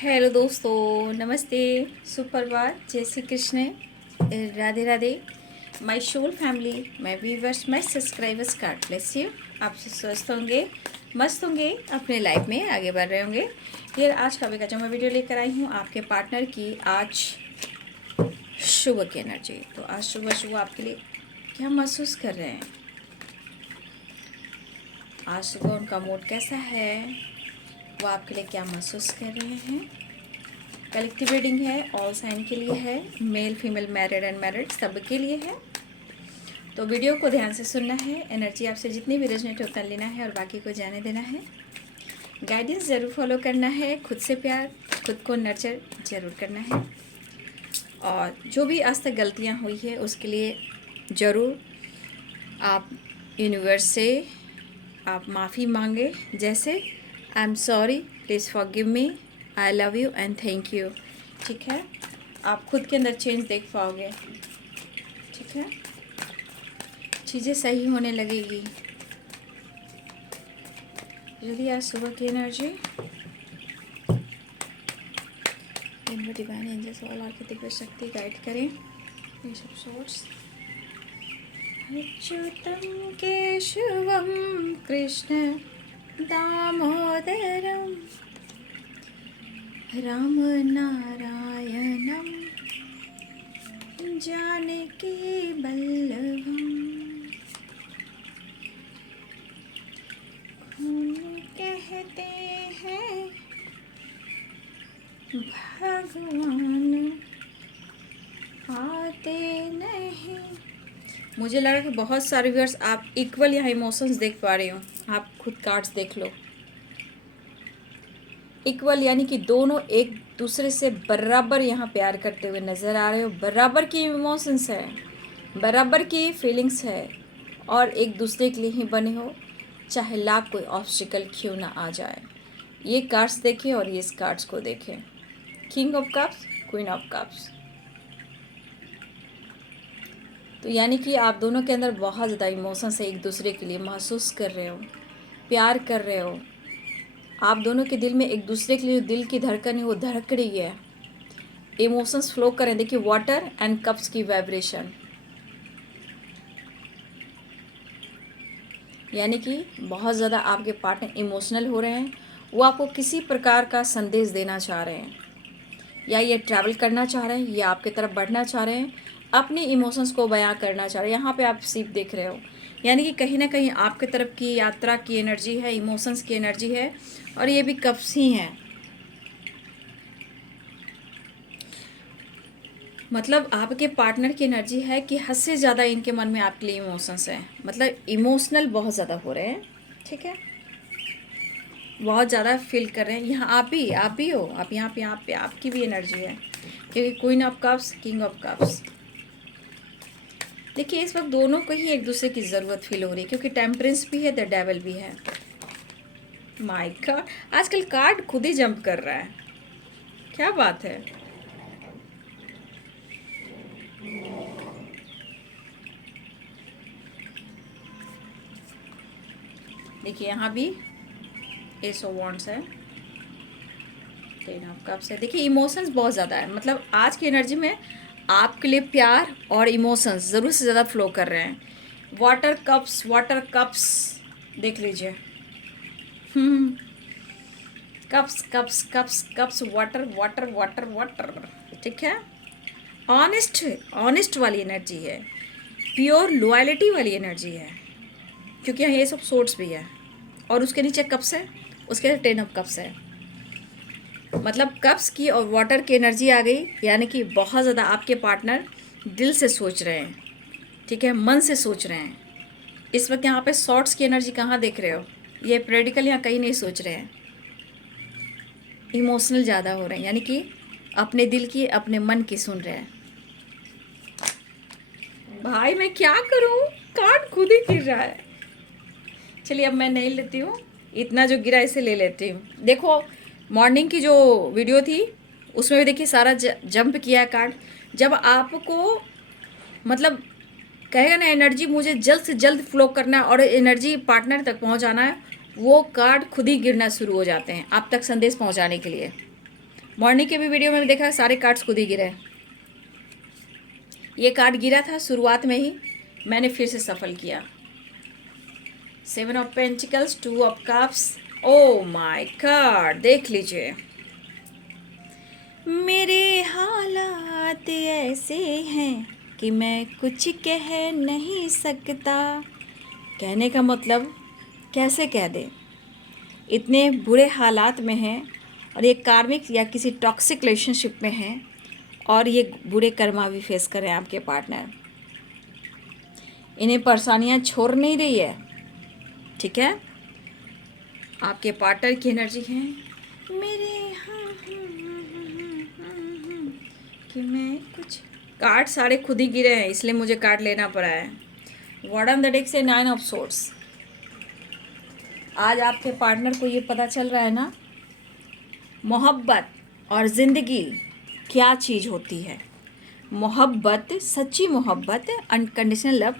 Hello दोस्तों, नमस्ते, सुप्रभात, जय Shri Krishna, Radhe Radhe. My soul family, my viewers, my subscribers, God bless you. आप स्वस्थ होंगे, मस्त होंगे, अपने लाइफ में आगे बढ़ रहे होंगे। ये आज का जो मैं वीडियो लेकर आई हूँ आपके पार्टनर की आज सुबह की एनर्जी। तो आज सुबह सुबह आपके लिए क्या महसूस कर रहे हैं, आज सुबह उनका मूड कैसा है, वो आपके लिए क्या महसूस कर रहे हैं। कलेक्टिव रीडिंग है, ऑल साइन के लिए है, मेल फीमेल मैरिड अनमैरिड सब के लिए है। तो वीडियो को ध्यान से सुनना है, एनर्जी आपसे जितनी भी रेजोनेट उतना लेना है और बाकी को जाने देना है। गाइडेंस ज़रूर फॉलो करना है, खुद से प्यार, खुद को नर्चर ज़रूर करना है। और जो भी आज तक गलतियाँ हुई है उसके लिए ज़रूर आप यूनिवर्स से आप माफ़ी मांगे, जैसे I am sorry, please forgive me, I love you and thank you. ठीक है, आप खुद के अंदर चेंज देख पाओगे। ठीक है, चीज़ें सही होने लगेगी। यदि आज सुबह की energy divine angels all architect शक्ति गाइड करें। ये सब सोर्स अच्युतम केशवम कृष्ण दामोदरम राम नारायणम जानकी वल्लभम खून कहते हैं भगवान आते नहीं। मुझे लगा कि बहुत सारे व्यूअर्स आप इक्वल यहाँ इमोशंस देख पा रहे हो। आप खुद कार्ड्स देख लो, इक्वल यानी कि दोनों एक दूसरे से बराबर यहाँ प्यार करते हुए नज़र आ रहे हो। बराबर की इमोशंस है, बराबर की फीलिंग्स है और एक दूसरे के लिए ही बने हो, चाहे लाख कोई ऑब्स्टिकल क्यों ना आ जाए। ये कार्ड्स देखें और ये इस कार्ड्स को देखें, king of cups, queen of cups. तो यानी कि आप दोनों के अंदर बहुत ज़्यादा इमोशंस है, एक दूसरे के लिए महसूस कर रहे हो, प्यार कर रहे हो। आप दोनों के दिल में एक दूसरे के लिए दिल की धड़कन है वो धड़क रही है, इमोशंस फ्लो करें। देखिए वाटर एंड कप्स की वाइब्रेशन, यानी कि बहुत ज़्यादा आपके पार्टनर इमोशनल हो रहे हैं। वो आपको किसी प्रकार का संदेश देना चाह रहे हैं, या ये ट्रैवल करना चाह रहे हैं, या आपकी तरफ बढ़ना चाह रहे हैं, अपने इमोशंस को बयां करना चाह रहे हैं। यहाँ पे आप सिर्फ देख रहे हो, यानी कि कहीं ना कहीं आपके तरफ की यात्रा की एनर्जी है, इमोशंस की एनर्जी है, और ये भी कप्स ही हैं। मतलब आपके पार्टनर की एनर्जी है कि हद से ज़्यादा इनके मन में आपके लिए इमोशंस हैं, मतलब इमोशनल बहुत ज़्यादा हो रहे हैं। ठीक है, बहुत ज़्यादा फील कर रहे हैं। यहाँ आप भी हो, आप यहाँ पे आपकी भी एनर्जी है, क्योंकि queen of cups, king of cups. देखिए इस वक्त दोनों को ही एक दूसरे की ज़रूरत फील हो रही है, क्योंकि टेम्परेंस भी है, द डेविल भी है। माय गॉड, आजकल कार्ड खुद ही जंप कर रहा है, क्या बात है। देखिए यहाँ भी एस ऑफ वांड्स है, टेन ऑफ कप्स है। देखिए इमोशंस बहुत ज़्यादा है, मतलब आज की एनर्जी में आपके लिए प्यार और इमोशंस ज़रूर से ज़्यादा फ्लो कर रहे हैं। वाटर कप्स देख लीजिए। Cups cups cups cups, water water water water. ठीक है, ऑनेस्ट वाली एनर्जी है, प्योर लॉयल्टी वाली एनर्जी है, क्योंकि यहाँ ये सब सोर्स भी है, और उसके नीचे कप्स है, उसके टेन ऑफ कप्स है। मतलब कप्स की और वाटर की एनर्जी आ गई, यानी कि बहुत ज़्यादा आपके पार्टनर दिल से सोच रहे हैं। ठीक है, मन से सोच रहे हैं। इस वक्त यहाँ पे शॉर्ट्स की एनर्जी कहाँ देख रहे हो, ये प्रैक्टिकल यहाँ कहीं नहीं सोच रहे हैं, इमोशनल ज़्यादा हो रहे हैं, यानी कि अपने दिल की, अपने मन की सुन रहे हैं। भाई मैं क्या करूँ, कार्ड खुद ही गिर रहा है। चलिए अब मैं नहीं लेती हूँ, इतना जो गिरा इसे ले लेती हूँ। देखो मॉर्निंग की जो वीडियो थी उसमें भी देखिए सारा जंप किया है कार्ड। जब आपको मतलब कहेगा ना एनर्जी मुझे जल्द से जल्द फ्लो करना है और एनर्जी पार्टनर तक पहुंचाना है, वो कार्ड खुद ही गिरना शुरू हो जाते हैं आप तक संदेश पहुंचाने के लिए। मॉर्निंग के भी वीडियो में देखा सारे कार्ड्स खुद ही गिरे। ये कार्ड गिरा था शुरुआत में ही, मैंने फिर से सफल किया। 7 of pentacles, 2 of cups. Oh my God, देख लीजिए। मेरे हालात ऐसे हैं कि मैं कुछ कह नहीं सकता। कहने का मतलब कैसे कह दे, इतने बुरे हालात में हैं और ये कार्मिक या किसी टॉक्सिक रिलेशनशिप में हैं और ये बुरे कर्मा भी फेस कर रहे हैं आपके पार्टनर। इन्हें परेशानियां छोड़ नहीं रही है, ठीक है। आपके पार्टनर की एनर्जी है मेरे कि मैं कुछ। कार्ड सारे खुद ही गिरे हैं, इसलिए मुझे कार्ड लेना पड़ा है। वर्ड ऑन द डेक से 9 ऑफ सोर्ड्स। आज आपके पार्टनर को ये पता चल रहा है ना, मोहब्बत और ज़िंदगी क्या चीज़ होती है। मोहब्बत, सच्ची मोहब्बत, अनकंडीशनल लव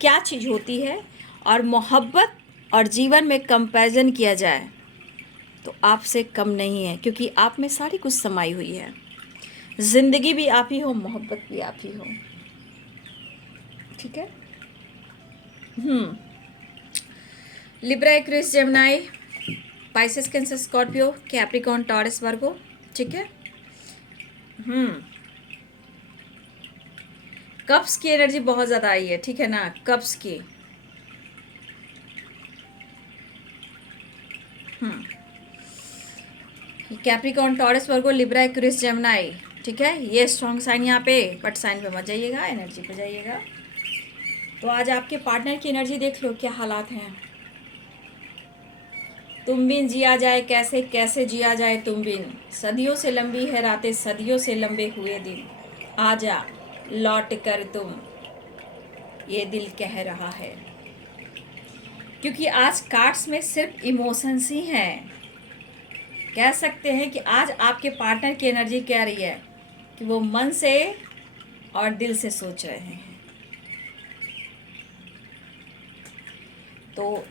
क्या चीज़ होती है। और मोहब्बत और जीवन में कंपैरिजन किया जाए तो आपसे कम नहीं है, क्योंकि आप में सारी कुछ समाई हुई है। ज़िंदगी भी आप ही हो, मोहब्बत भी आप ही हो, ठीक है। Libra, Aquarius, Gemini, Pisces, Cancer, Scorpio, Capricorn, Taurus, Virgo, ठीक है। कप्स की एनर्जी बहुत ज़्यादा आई है, ठीक है ना। कप्स की Capricorn, Taurus, Virgo, Libra, Aquarius, Gemini, ठीक है। ये स्ट्रॉन्ग साइन यहाँ पे, बट साइन पे मत जाइएगा, एनर्जी पे जाइएगा। तो आज आपके पार्टनर की एनर्जी देख लो, क्या हालात हैं। तुम बिन जिया जाए कैसे, कैसे जिया जाए तुम बिन। सदियों से लंबी है रातें, सदियों से लंबे हुए दिन। आजा लौट कर तुम, ये दिल कह रहा है। क्योंकि आज कार्ड्स में सिर्फ इमोशंस ही हैं। कह सकते हैं कि आज आपके पार्टनर की एनर्जी कह रही है कि वो मन से और दिल से सोच रहे हैं। तो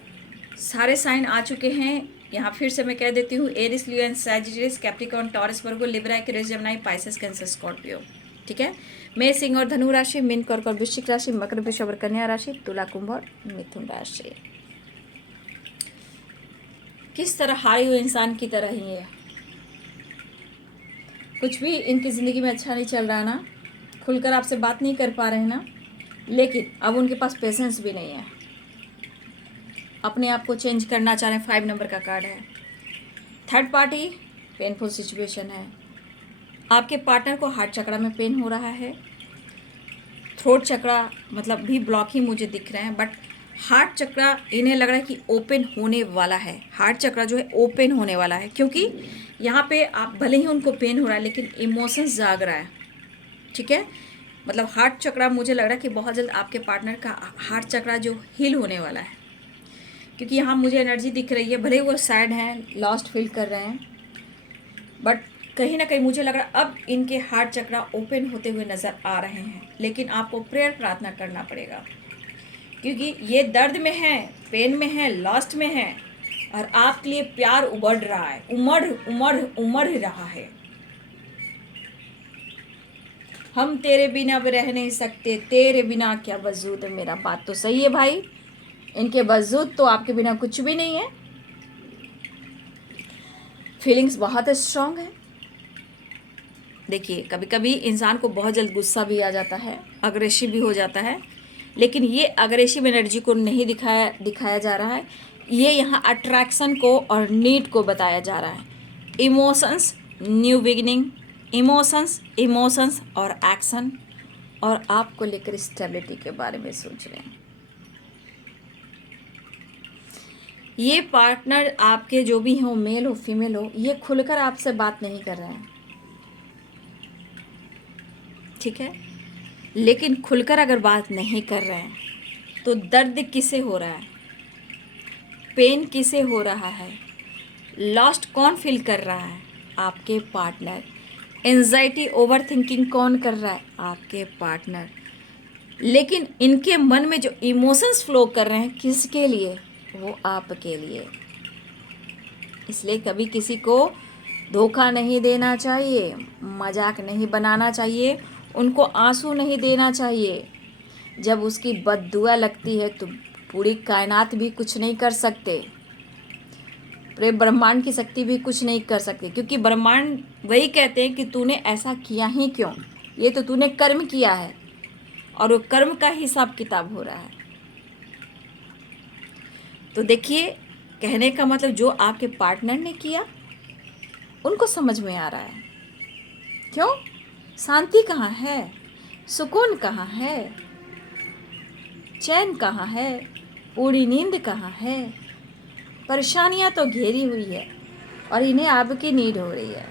सारे साइन आ चुके हैं। यहाँ फिर से मैं कह देती हूँ, Aries, Leo and Sagittarius, Capricorn, Taurus, Virgo, Libra, Aquarius, Gemini, Pisces, Cancer, Scorpio, ठीक है। मेष, सिंह और धनु राशि, मीन, कर्क और वृश्चिक राशि, मकर, वृषभ और कन्या राशि, तुला, कुंभ और मिथुन राशि। किस तरह हारे हुए इंसान की तरह ही है। कुछ भी इनकी ज़िंदगी में अच्छा नहीं चल रहा है ना, खुलकर आपसे बात नहीं कर पा रहे हैं ना, लेकिन अब उनके पास पेशेंस भी नहीं है। अपने आप को चेंज करना चाह रहे हैं। 5 नंबर का कार्ड है। थर्ड पार्टी, पेनफुल सिचुएशन है। आपके पार्टनर को हार्ट चक्रा में पेन हो रहा है। थ्रोट चक्रा मतलब भी ब्लॉक ही मुझे दिख रहे हैं, बट हार्ट चक्रा इन्हें लग रहा है कि ओपन होने वाला है। हार्ट चक्रा जो है ओपन होने वाला है, क्योंकि यहाँ पे आप भले ही उनको पेन हो रहा है लेकिन इमोशंस जाग रहा है, ठीक है। मतलब हार्ट चक्रा मुझे लग रहा है कि बहुत जल्द आपके पार्टनर का हार्ट चक्रा जो हील होने वाला है, क्योंकि यहाँ मुझे एनर्जी दिख रही है। भले वो सैड हैं, लॉस्ट फील कर रहे हैं, बट कहीं ना कहीं मुझे लग रहा है अब इनके हार्ट चक्रा ओपन होते हुए नज़र आ रहे हैं। लेकिन आपको प्रेयर प्रार्थना करना पड़ेगा, क्योंकि ये दर्द में है, पेन में है, लॉस्ट में है, और आपके लिए प्यार उमड़ रहा है, उमड़ रहा है। हम तेरे बिना भी रह नहीं सकते, तेरे बिना क्या वजूद है मेरा। बात तो सही है भाई, इनके वजूद तो आपके बिना कुछ भी नहीं है। फीलिंग्स बहुत स्ट्रांग है। देखिए, कभी कभी इंसान को बहुत जल्द गुस्सा भी आ जाता है, अग्रेसिव भी हो जाता है, लेकिन ये अग्रेसिव एनर्जी को नहीं दिखाया जा रहा है। ये यहाँ अट्रैक्शन को और नीड को बताया जा रहा है। इमोशंस, न्यू बिगिनिंग, इमोशंस और एक्शन, और आपको लेकर स्टेबिलिटी के बारे में सोच रहे हैं। ये पार्टनर आपके जो भी हो, मेल हो फीमेल हो, ये खुलकर आपसे बात नहीं कर रहे हैं, ठीक है। लेकिन खुलकर अगर बात नहीं कर रहे हैं तो दर्द किसे हो रहा है, पेन किसे हो रहा है, लॉस्ट कौन फील कर रहा है, आपके पार्टनर। एंजाइटी, ओवर थिंकिंग कौन कर रहा है, आपके पार्टनर। लेकिन इनके मन में जो इमोशंस फ्लो कर रहे हैं, किसके लिए, वो आपके लिए। इसलिए कभी किसी को धोखा नहीं देना चाहिए, मजाक नहीं बनाना चाहिए, उनको आंसू नहीं देना चाहिए। जब उसकी बद्दुआ लगती है तो पूरी कायनात भी कुछ नहीं कर सकते, पूरे ब्रह्मांड की शक्ति भी कुछ नहीं कर सकती, क्योंकि ब्रह्मांड वही कहते हैं कि तूने ऐसा किया ही क्यों, ये तो तूने कर्म किया है और वो कर्म का हिसाब किताब हो रहा है। तो देखिए, कहने का मतलब जो आपके पार्टनर ने किया उनको समझ में आ रहा है। क्यों? शांति कहाँ है, सुकून कहाँ है, चैन कहाँ है, पूरी नींद कहाँ है। परेशानियां तो घेरी हुई है और इन्हें आपकी नीड हो रही है।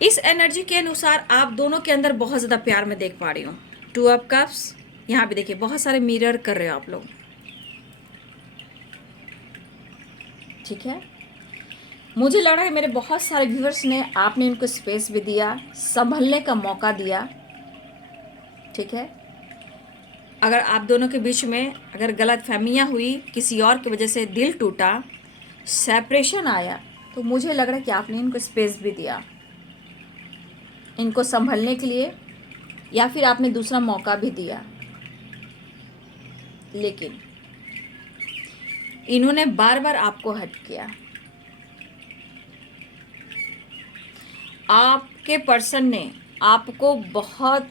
इस एनर्जी के अनुसार आप दोनों के अंदर बहुत ज़्यादा प्यार मैं देख पा रही हूँ। 2 ऑफ कप्स, यहाँ पे देखिए बहुत सारे मिरर कर रहे हो आप लोग, ठीक है। मुझे लग रहा है मेरे बहुत सारे व्यूअर्स ने, आपने इनको स्पेस भी दिया, संभलने का मौका दिया, ठीक है। अगर आप दोनों के बीच में अगर गलतफहमियां हुई, किसी और की वजह से दिल टूटा, सेपरेशन आया, तो मुझे लग रहा है कि आपने इनको स्पेस भी दिया इनको संभलने के लिए, या फिर आपने दूसरा मौका भी दिया। लेकिन इन्होंने बार बार आपको हर्ट किया। आपके पर्सन ने आपको बहुत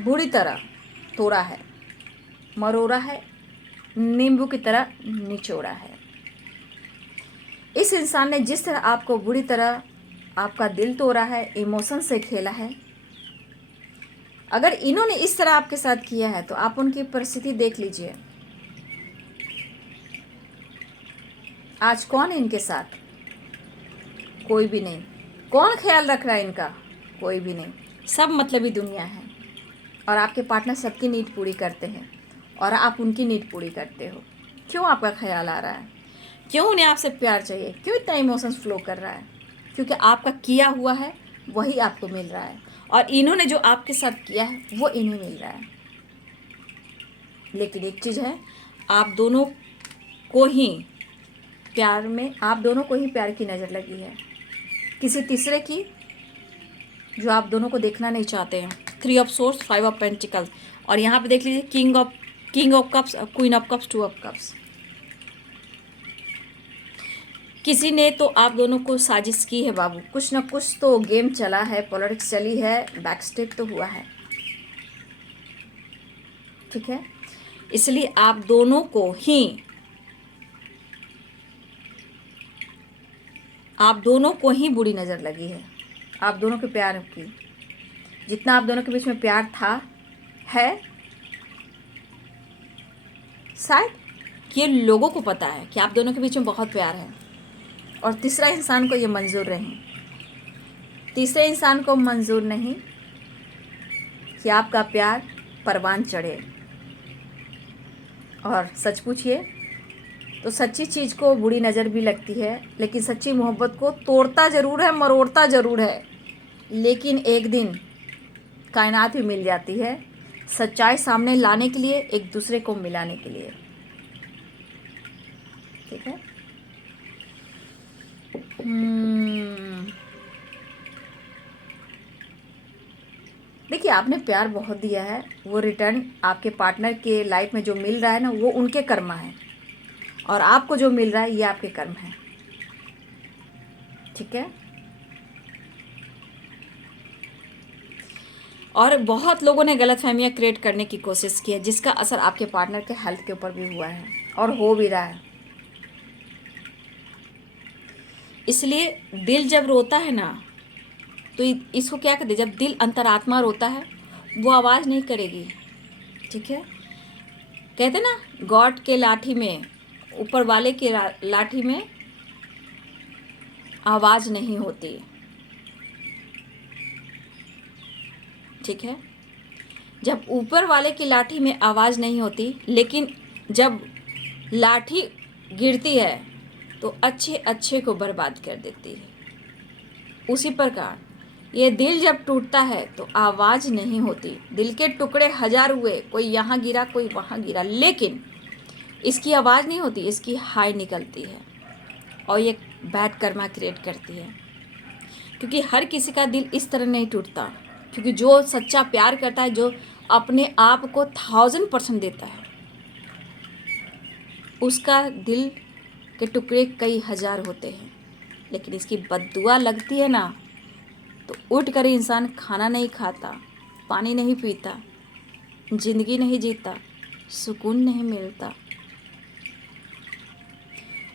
बुरी तरह तोड़ा है, मरोड़ा है, नींबू की तरह निचोड़ा है। इस इंसान ने जिस तरह आपको बुरी तरह आपका दिल तोड़ा है, इमोशन से खेला है, अगर इन्होंने इस तरह आपके साथ किया है तो आप उनकी परिस्थिति देख लीजिए। आज कौन है इनके साथ? कोई भी नहीं। कौन ख्याल रख रहा है इनका? कोई भी नहीं। सब मतलबी दुनिया है और आपके पार्टनर सबकी नीड पूरी करते हैं और आप उनकी नीड पूरी करते हो। क्यों आपका ख्याल आ रहा है? क्यों उन्हें आपसे प्यार चाहिए? क्यों इतना इमोशंस फ्लो कर रहा है? क्योंकि आपका किया हुआ है वही आपको मिल रहा है और इन्होंने जो आपके साथ किया है वो इन्हें मिल रहा है। लेकिन एक चीज़ है, आप दोनों को ही प्यार में, आप दोनों को ही प्यार की नज़र लगी है, किसी तीसरे की जो आप दोनों को देखना नहीं चाहते हैं। 3 ऑफ सोर्स, 5 ऑफ पेंटिकल्स, और यहाँ पे देख लीजिए king of cups, queen of cups, 2 of cups. किसी ने तो आप दोनों को साजिश की है बाबू, कुछ ना कुछ तो गेम चला है, पॉलिटिक्स चली है, बैकस्टेप तो हुआ है, ठीक है। इसलिए आप दोनों को ही बुरी नज़र लगी है। आप दोनों के प्यार की, जितना आप दोनों के बीच में प्यार था है, शायद ये लोगों को पता है कि आप दोनों के बीच में बहुत प्यार है और तीसरा इंसान को ये मंजूर नहीं, तीसरे इंसान को मंजूर नहीं कि आपका प्यार परवान चढ़े। और सच पूछिए तो सच्ची चीज़ को बुरी नज़र भी लगती है, लेकिन सच्ची मोहब्बत को तोड़ता ज़रूर है, मरोड़ता ज़रूर है, लेकिन एक दिन कायनात भी मिल जाती है सच्चाई सामने लाने के लिए, एक दूसरे को मिलाने के लिए, ठीक है। देखिए, आपने प्यार बहुत दिया है, वो रिटर्न आपके पार्टनर के लाइफ में जो मिल रहा है ना, वो उनके कर्म है, और आपको जो मिल रहा है ये आपके कर्म है, ठीक है। और बहुत लोगों ने गलतफहमियां क्रिएट करने की कोशिश की है, जिसका असर आपके पार्टनर के हेल्थ के ऊपर भी हुआ है और हो भी रहा है। इसलिए दिल जब रोता है ना, तो इसको क्या कहते हैं, जब दिल अंतरात्मा रोता है वो आवाज़ नहीं करेगी, ठीक है। कहते ना, गॉड के लाठी में, ऊपर वाले के लाठी में आवाज़ नहीं होती, ठीक है। जब ऊपर वाले की लाठी में आवाज़ नहीं होती, लेकिन जब लाठी गिरती है तो अच्छे अच्छे को बर्बाद कर देती है। उसी प्रकार ये दिल जब टूटता है तो आवाज़ नहीं होती, दिल के टुकड़े 1000 हुए, कोई यहाँ गिरा कोई वहाँ गिरा, लेकिन इसकी आवाज़ नहीं होती, इसकी हाय निकलती है और ये बैड कर्मा क्रिएट करती है। क्योंकि हर किसी का दिल इस तरह नहीं टूटता, क्योंकि जो सच्चा प्यार करता है, जो अपने आप को 1000% देता है, उसका दिल के टुकड़े कई हजार होते हैं। लेकिन इसकी बद्दुआ लगती है ना, तो उठ कर इंसान खाना नहीं खाता, पानी नहीं पीता, जिंदगी नहीं जीता, सुकून नहीं मिलता।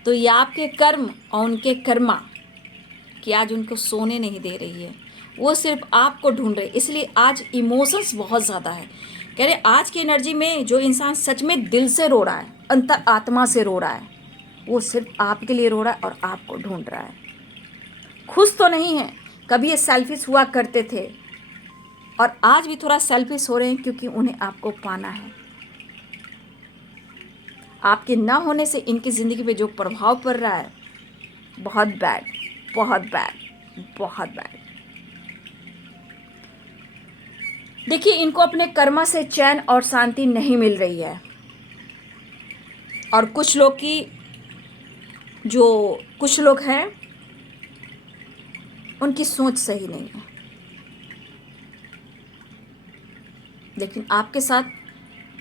तो ये आपके कर्म और उनके कर्मा कि आज उनको सोने नहीं दे रही है, वो सिर्फ आपको ढूंढ रहे। इसलिए आज इमोशंस बहुत ज़्यादा है। कह रहे आज की एनर्जी में जो इंसान सच में दिल से रो रहा है, अंतर आत्मा से रो रहा है, वो सिर्फ आपके लिए रो रहा है और आपको ढूंढ रहा है। खुश तो नहीं है, कभी ये सेल्फिश हुआ करते थे और आज भी थोड़ा सेल्फिश हो रहे हैं, क्योंकि उन्हें आपको पाना है। आपके ना होने से इनकी ज़िंदगी पे जो प्रभाव पड़ रहा है, बहुत बैड, बहुत बैड, बहुत बैड। देखिए, इनको अपने कर्मा से चैन और शांति नहीं मिल रही है। और कुछ लोग हैं, उनकी सोच सही नहीं है। लेकिन आपके साथ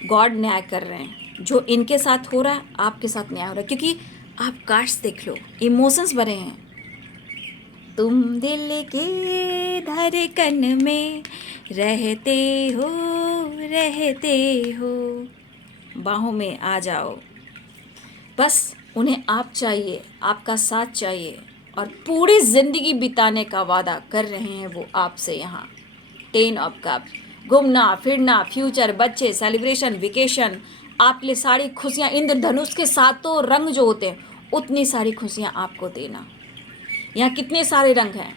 गॉड न्याय कर रहे हैं। जो इनके साथ हो रहा है, आपके साथ न्याय हो रहा है। क्योंकि आप काश देख लो, इमोशंस भरे हैं। तुम दिल के धड़कन में रहते हो, बाहों में आ जाओ। बस उन्हें आप चाहिए, आपका साथ चाहिए, और पूरी ज़िंदगी बिताने का वादा कर रहे हैं वो आपसे। यहाँ 10 ऑफ कप्स, घूमना फिरना, फ्यूचर, बच्चे, सेलिब्रेशन, वेकेशन, आपके लिए सारी खुशियाँ, इंद्रधनुष के सातों रंग जो होते हैं, उतनी सारी खुशियाँ आपको देना। यहाँ कितने सारे रंग हैं।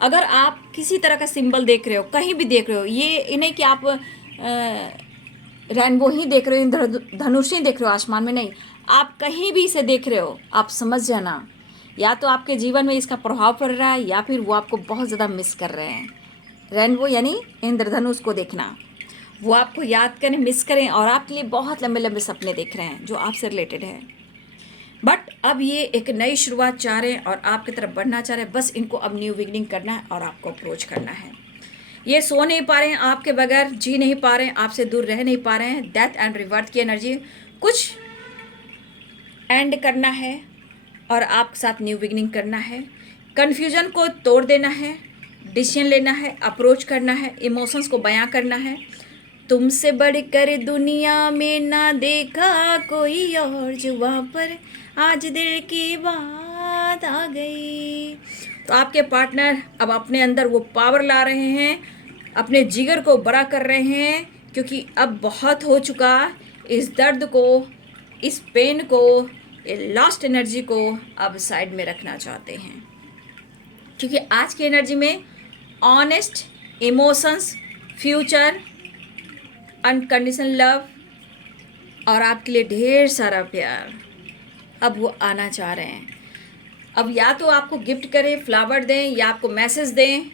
अगर आप किसी तरह का सिंबल देख रहे हो, कहीं भी देख रहे हो, ये नहीं कि आप रेनबो ही देख रहे हो, धनुष ही देख रहे हो आसमान में, नहीं, आप कहीं भी इसे देख रहे हो, आप समझ जाना, या तो आपके जीवन में इसका प्रभाव पड़ रहा है, या फिर वो आपको बहुत ज़्यादा मिस कर रहे हैं। रेनबो यानी इंद्रधनुष को देखना, वो आपको याद करें, मिस करें, और आपके लिए बहुत लंबे लंबे सपने देख रहे हैं जो आपसे रिलेटेड है। बट अब ये एक नई शुरुआत चाह रहे हैं और आपकी तरफ बढ़ना चाह रहे हैं। बस इनको अब न्यू बिगनिंग करना है और आपको अप्रोच करना है। ये सो नहीं पा रहे हैं आपके बगैर, जी नहीं पा रहे हैं, आपसे दूर रह नहीं पा रहे हैं। डेथ एंड रिवर्थ की एनर्जी, कुछ एंड करना है और आपके साथ न्यू बिगनिंग करना है। कन्फ्यूजन को तोड़ देना है, डिसीजन लेना है, अप्रोच करना है, इमोशंस को बयां करना है। तुमसे बढ़कर दुनिया में ना देखा कोई और, जुबां पर आज दिल की बात आ गई। तो आपके पार्टनर अब अपने अंदर वो पावर ला रहे हैं, अपने जिगर को बड़ा कर रहे हैं, क्योंकि अब बहुत हो चुका। इस दर्द को, इस पेन को, ये लास्ट एनर्जी को अब साइड में रखना चाहते हैं। क्योंकि आज की एनर्जी में honest emotions, future, unconditional love और आपके लिए ढेर सारा प्यार अब वो आना चाह रहे हैं। अब या तो आपको गिफ्ट करें, फ्लावर दें, या आपको मैसेज दें,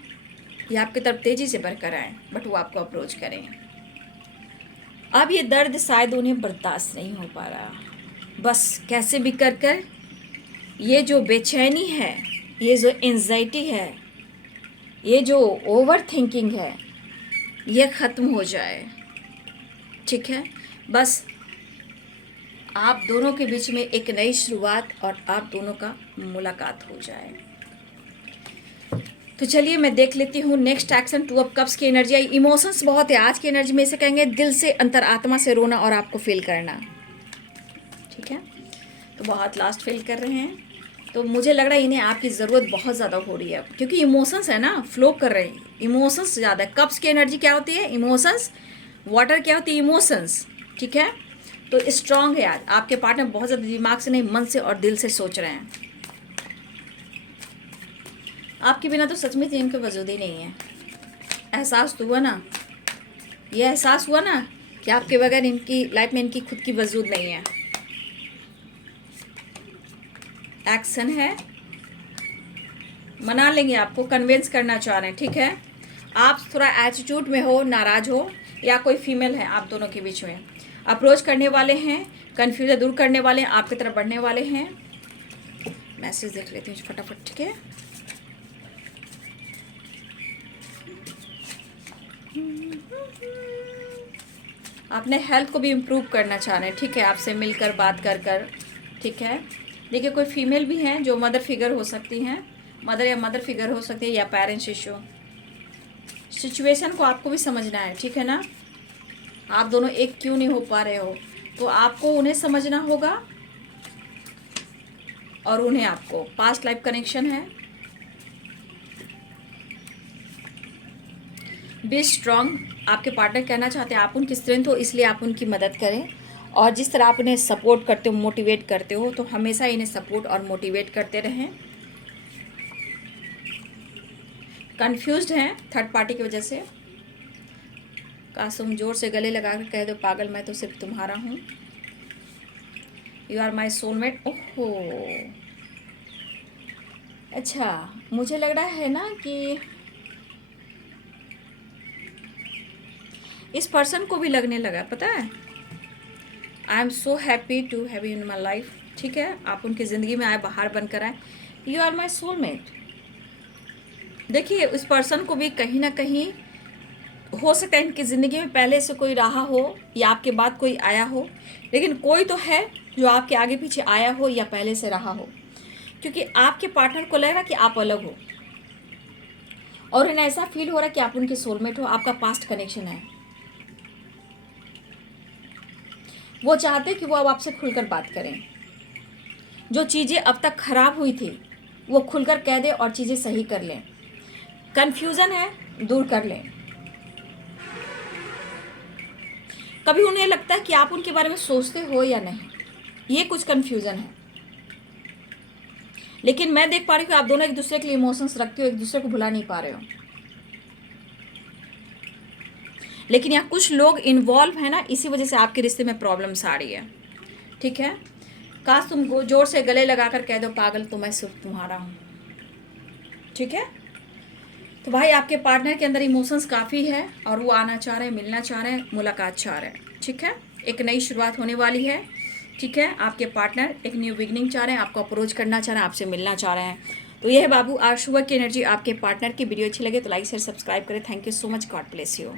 या आपकी तरफ तेज़ी से बढ़कर आएँ, बट वो आपको अप्रोच करें। अब ये दर्द शायद उन्हें बर्दाश्त नहीं हो पा रहा। बस कैसे भी कर कर ये जो बेचैनी है, ये जो एंजाइटी है, ये जो ओवर थिंकिंग है, ये ख़त्म हो जाए। ठीक है, बस आप दोनों के बीच में एक नई शुरुआत और आप दोनों का मुलाकात हो जाए। तो चलिए मैं देख लेती हूँ नेक्स्ट एक्शन। 2 ऑफ कप्स की एनर्जी आई। इमोशंस बहुत है आज की एनर्जी में, इसे कहेंगे दिल से, अंतरात्मा से रोना और आपको फील करना। ठीक है, तो बहुत लास्ट फील कर रहे हैं। तो मुझे लग रहा है इन्हें आपकी ज़रूरत बहुत ज़्यादा हो रही है, क्योंकि इमोशंस है ना, फ्लो कर रहे हैं, इमोशंस ज़्यादा है। कप्स की एनर्जी क्या होती है? इमोशंस। वाटर क्या होती है? इमोशंस। ठीक है, तो स्ट्रांग है आज। आपके पार्टनर बहुत ज़्यादा दिमाग से नहीं, मन से और दिल से सोच रहे हैं। आपके बिना तो सच में इनका वजूद ही नहीं है। एहसास तो हुआ ना, ये एहसास हुआ ना कि आपके बगैर इनकी लाइफ में इनकी खुद की वजूद नहीं है। एक्शन है, मना लेंगे, आपको कन्विंस करना चाह रहे हैं। ठीक है, आप थोड़ा एटीट्यूड में हो, नाराज़ हो, या कोई फीमेल है आप दोनों के बीच में, अप्रोच करने वाले हैं, कन्फ्यूजन दूर करने वाले हैं, आपकी तरफ बढ़ने वाले हैं। मैसेज देख लेती हूँ फटाफट, ठीक है। अपने हेल्थ को भी इम्प्रूव करना चाह रहे हैं, ठीक है, आपसे मिलकर बात कर कर, ठीक है। देखिए कोई फीमेल भी हैं जो मदर फिगर हो सकती हैं, मदर या मदर फिगर हो सकती है, या पेरेंट्स इशू। सिचुएशन को आपको भी समझना है, ठीक है ना। आप दोनों एक क्यों नहीं हो पा रहे हो, तो आपको उन्हें समझना होगा और उन्हें आपको। पास्ट लाइफ कनेक्शन है। बी स्ट्रांग, आपके पार्टनर कहना चाहते हैं आप उनकी स्ट्रेंथ हो, इसलिए आप उनकी मदद करें। और जिस तरह आप उन्हें सपोर्ट करते हो, मोटिवेट करते हो, तो हमेशा इन्हें सपोर्ट और मोटिवेट करते रहें। कंफ्यूज्ड हैं थर्ड पार्टी की वजह से। कासुम जोर से गले लगा कर कह दो, पागल मैं तो सिर्फ तुम्हारा हूँ, यू आर माई सोलमेट। ओहो, अच्छा, मुझे लग रहा है ना कि इस पर्सन को भी लगने लगा, पता है, I am so happy to have you in my life, ठीक है। आप उनकी ज़िंदगी में आए, बाहर बनकर आए, यू आर माई सोलमेट। देखिए उस पर्सन को भी कहीं ना कहीं हो सकता है इनकी ज़िंदगी में पहले से कोई रहा हो या आपके बाद कोई आया हो, लेकिन कोई तो है जो आपके आगे पीछे आया हो या पहले से रहा हो, क्योंकि आपके पार्टनर को लग रहा कि आप अलग हो और इन्हें ऐसा फील हो रहा कि आप उनके सोलमेट हो, आपका पास्ट कनेक्शन है। वो चाहते कि वो अब आपसे खुलकर बात करें, जो चीज़ें अब तक खराब हुई थी वो खुलकर कह दे और चीज़ें सही कर लें। कन्फ्यूज़न है, दूर कर लें। कभी उन्हें लगता है कि आप उनके बारे में सोचते हो या नहीं, ये कुछ कन्फ्यूज़न है। लेकिन मैं देख पा रही हूँ आप दोनों एक दूसरे के लिए इमोशंस रखते हो, एक दूसरे को भुला नहीं पा रहे हो। लेकिन यहाँ कुछ लोग इन्वॉल्व है ना, इसी वजह से आपके रिश्ते में प्रॉब्लम्स आ रही है, ठीक है। काश तुम जोर से गले लगाकर कह दो, पागल तो मैं सिर्फ तुम्हारा हूँ, ठीक है। तो भाई आपके पार्टनर के अंदर इमोशंस काफ़ी है और वो आना चाह रहे हैं, मिलना चाह रहे हैं, मुलाकात चाह रहे हैं, ठीक है। एक नई शुरुआत होने वाली है, ठीक है। आपके पार्टनर एक न्यू बिगनिंग चाह रहे हैं, आपको अप्रोच करना चाह रहे हैं, आपसे मिलना चाह रहे हैं। तो ये है बाबू आज सुबह की एनर्जी आपके पार्टनर की। वीडियो अच्छी लगे तो लाइक शेयर सब्सक्राइब करें। Thank you so much, God bless you.